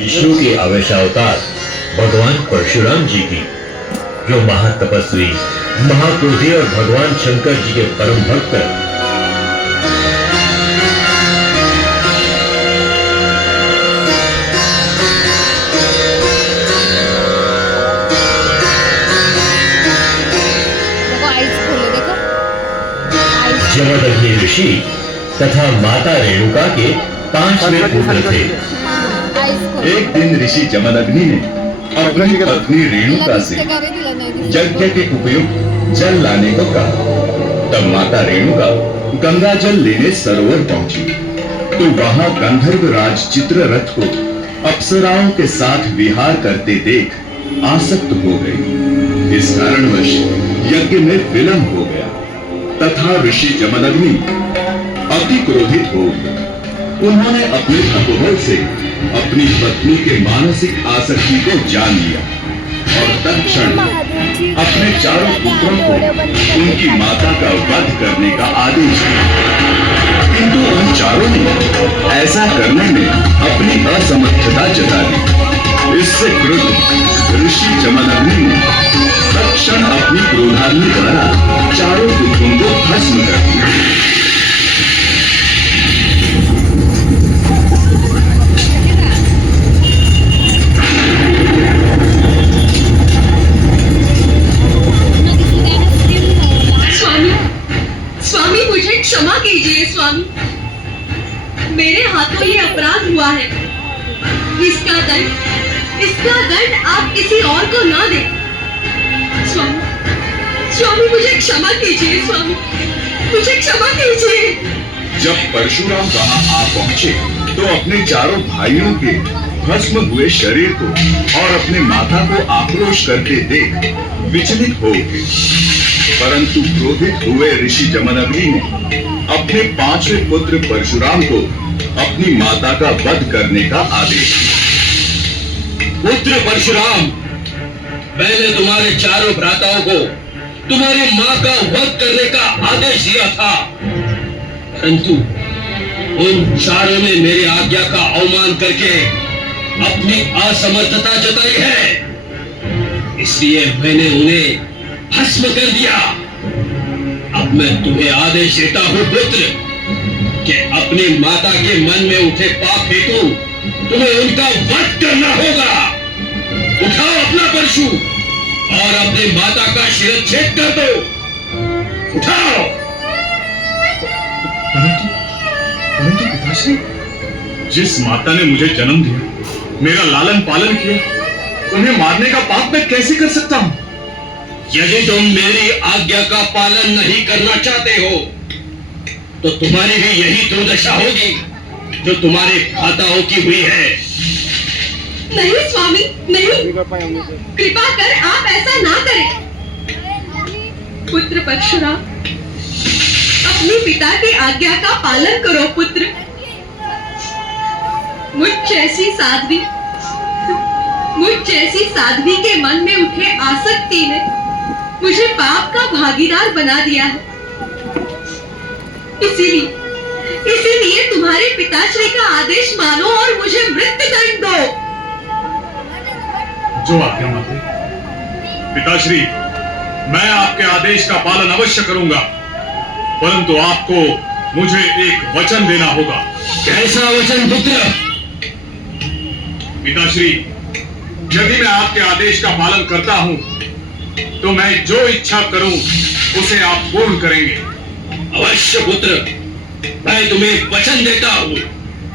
विष्णु के अवतार भगवान परशुराम जी की, जो महातपस्वी, महाक्रोधी और भगवान शंकर जी के परम भक्त जमदग्नि ऋषि तथा माता रेणुका के 5वें पुत्र थे। एक दिन ऋषि जमदग्नि ने अपनी पत्नी रेणुका से यज्ञ के उपयुक्त जल लाने को कहा। तब माता रेणुका गंगा जल लेने सरोवर पहुंची तो वहां गंधर्व राज चित्ररथ को अप्सराओं के साथ विहार करते देख आसक्त हो गई। इस कारणवश यज्ञ में विलंब हो गया तथा ऋषि जमदग्नि अति क्रोधित हो गए। उन्होंने अपने तपोबल से अपनी पत्नी के मानसिक आसक्ति को जान लिया और तत्क्षण अपने चारों पुत्रों को उनकी माता का वध करने का आदेश दिया। किंतु उन चारों ने ऐसा करने में अपनी असमर्थता जता दी। इससे क्रुद्ध ऋषि जमदग्नि ने तत्क्षण अपनी क्रोधाग्नि द्वारा चारों पुत्रों को भस्म कर दिया। स्वामी मुझे क्षमा कीजिए स्वामी, मेरे हाथों ये अपराध हुआ है। इसका दंड आप किसी और को ना दें। स्वामी मुझे क्षमा कीजिए, स्वामी मुझे क्षमा कीजिए। जब परशुराम वहां आ पहुंचे तो अपने चारों भाइयों के भस्म हुए शरीर को और अपने माता को आक्रोश करते देख विचलित हो गए। परंतु क्रोधित हुए ऋषि जमदग्नि ने अपने 5वें पुत्र परशुराम को अपनी माता का वध करने का आदेश दिया। पुत्र परशुराम, मैंने तुम्हारे चारों भ्राताओं को तुम्हारी मां का वध करने का आदेश दिया था, परंतु उन चारों ने मेरी आज्ञा का अवमान करके अपनी असमर्थता जताई है, इसलिए मैंने उन्हें भस्म कर दिया। अब मैं तुम्हें आदेश देता हूं पुत्र कि अपनी माता के मन में उठे पाप हेतु तुम्हें उनका वध करना होगा। उठाओ अपना परशु और अपनी माता का शिरच्छेद कर दो। उठाओ। परंतु पिताश्री, जिस माता ने मुझे जन्म दिया, मेरा लालन पालन किया, उन्हें मारने का पाप मैं कैसे कर सकता हूँ? यदि तुम मेरी आज्ञा का पालन नहीं करना चाहते हो तो तुम्हारी भी यही दुर्दशा होगी जो तुम्हारे भ्राताओं की हुई है। नहीं स्वामी, नहीं, कृपा कर आप ऐसा ना करें। पुत्र परशुराम, अपने पिता की आज्ञा का पालन करो पुत्र। मुझ जैसी साध्वी के मन में उठे आसक्ति ने मुझे पाप का भागीदार बना दिया है। इसीलिए तुम्हारे पिताश्री का आदेश मानो और मुझे मृत्यु दंड दो। जो आज्ञा माते। पिताश्री, मैं आपके आदेश का पालन अवश्य करूंगा, परंतु आपको मुझे एक वचन देना होगा। कैसा वचन पुत्र? पिताश्री, यदि मैं आपके आदेश का पालन करता हूं तो मैं जो इच्छा करूं उसे आप पूर्ण करेंगे। अवश्य पुत्र, मैं तुम्हें वचन देता हूं।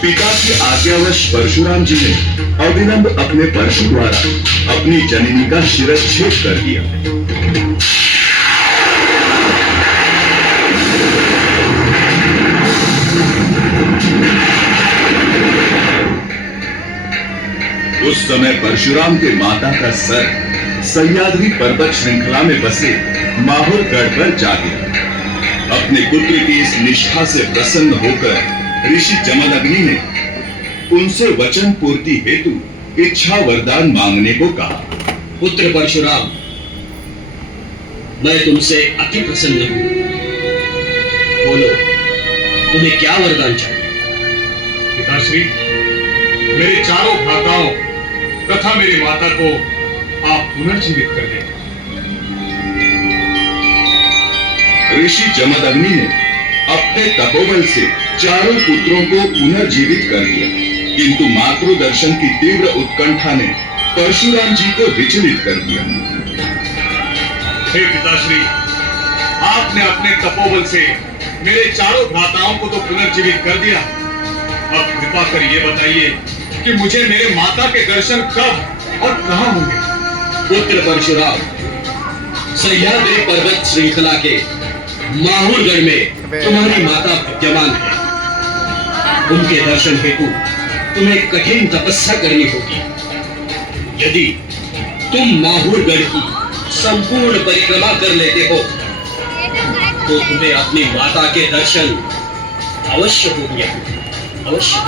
पिता की आज्ञावश परशुराम जी ने अविलंब अपने परशु द्वारा अपनी जननी का शिरच्छेद कर दिया। उस समय परशुराम के माता का सर सह्याद्री पर्वत श्रृंखला में बसे माहुर गढ़ पर जा गिरा। अपने पुत्र की इस निष्ठा से प्रसन्न होकर ऋषि जमदग्नि ने उनसे वचन पूर्ति हेतु इच्छा वरदान मांगने को कहा। पुत्र परशुराम, मैं तुमसे अति प्रसन्न हूं। बोलो, तुम्हें क्या वरदान चाहिए? पिताश्री, मेरे चारों भ्राताओं तथा मेरी माता को आप पुनर्जीवित कर दें। ऋषि जमदग्नि ने अपने तपोबल से चारों पुत्रों को पुनर्जीवित कर दिया, किंतु मातृ दर्शन की तीव्र उत्कंठा ने परशुराम जी को विचलित कर दिया। हे पिताश्री, आपने अपने तपोबल से मेरे चारों भ्राताओं को तो पुनर्जीवित कर दिया, अब कृपा कर ये बताइए कि मुझे मेरे माता के दर्शन कब और कहां होंगे? पुत्र परशुराम, सह्याद्री पर्वत श्रृंखला के माहुरगढ़ में तुम्हारी माता विद्यमान है। उनके दर्शन हेतु तुम्हें कठिन तपस्या करनी होगी। यदि तुम माहुरगढ़ की संपूर्ण परिक्रमा कर लेते हो तो तुम्हें अपनी माता के दर्शन अवश्य होंगे, अवश्य।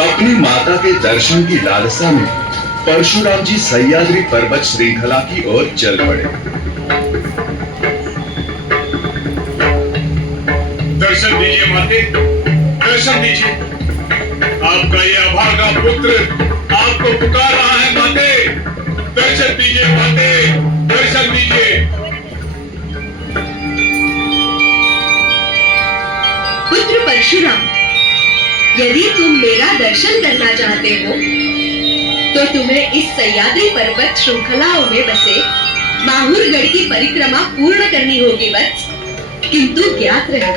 अपनी माता के दर्शन की लालसा में परशुराम जी सह्याद्री पर्वत श्रृंखला की ओर चल पड़े। दर्शन दीजिए माते, दर्शन दीजिए। आपका ये अभागा पुत्र आपको पुकार रहा है माते, दर्शन दीजिए माते, दर्शन दीजिए। पुत्र परशुराम, यदि तुम मेरा दर्शन करना चाहते हो तो तुम्हें इस सह्याद्री पर्वत श्रृंखलाओं में बसे माहुरगढ़ की परिक्रमा पूर्ण करनी होगी वत्स। किंतु ज्ञात रहे,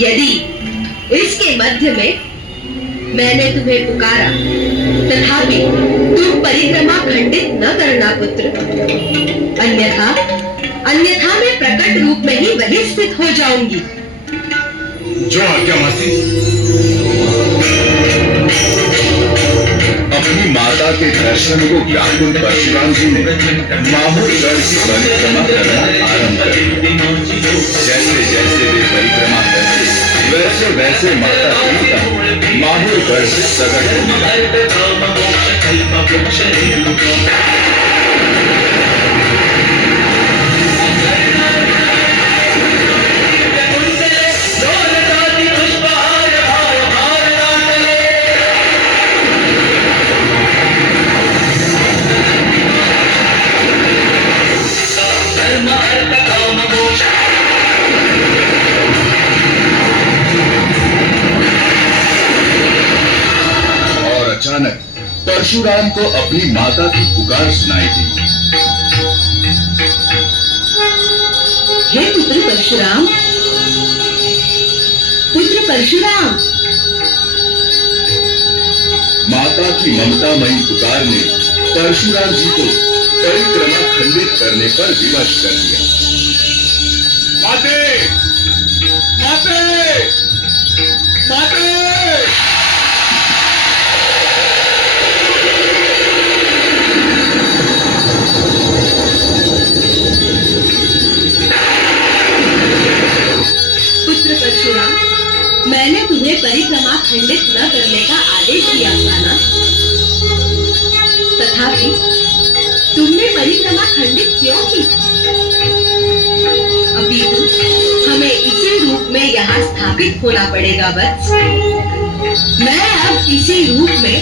यदि इसके मध्य में मैंने तुम्हें पुकारा तथापि तुम परिक्रमा खंडित न करना पुत्र, अन्यथा मैं प्रकट रूप में ही वही स्थित हो जाऊंगी। जो आज्ञा माते। अपनी माता के दर्शन को व्याकुल परशुराम जी ने माहुरगढ़ की परिक्रमा करना आरंभ कर दिया। जैसे जैसे वे परिक्रमा करते वैसे वैसे माता रेणुका माहुरगढ़ से प्रकट होने अचानक परशुराम को अपनी माता की पुकार सुनाई दी। हे पुत्र परशुराम, पुत्र परशुराम। माता की ममतामयी पुकार ने परशुराम जी को परिक्रमा खंडित करने पर विवश कर दिया। माते, माते, माते। मैंने तुम्हें परिक्रमा खंडित न करने का आदेश दिया था ना, तथापि तुमने परिक्रमा खंडित क्यों की? अपितु हमें इसी रूप में यहाँ स्थापित होना पड़ेगा वत्स। मैं अब इसी रूप में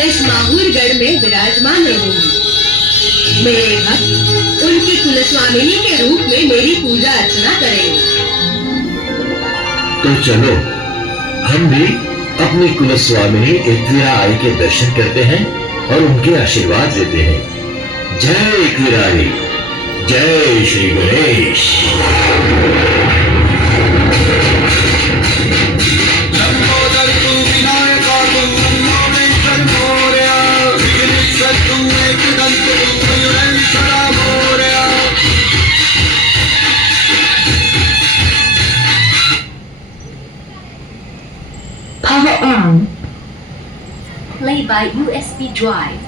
इस माहुरगढ़ में विराजमान रहूंगी। मेरे भक्त उनकी कुलस्वामिनी के रूप में मेरी पूजा अर्चना करेंगे। तो चलो हम भी अपनी कुलस्वामिनी एकवीरा आई के दर्शन करते हैं और उनके आशीर्वाद लेते हैं। जय एकवीराई, जय Shri Ganesh. Power on. Play by USB drive.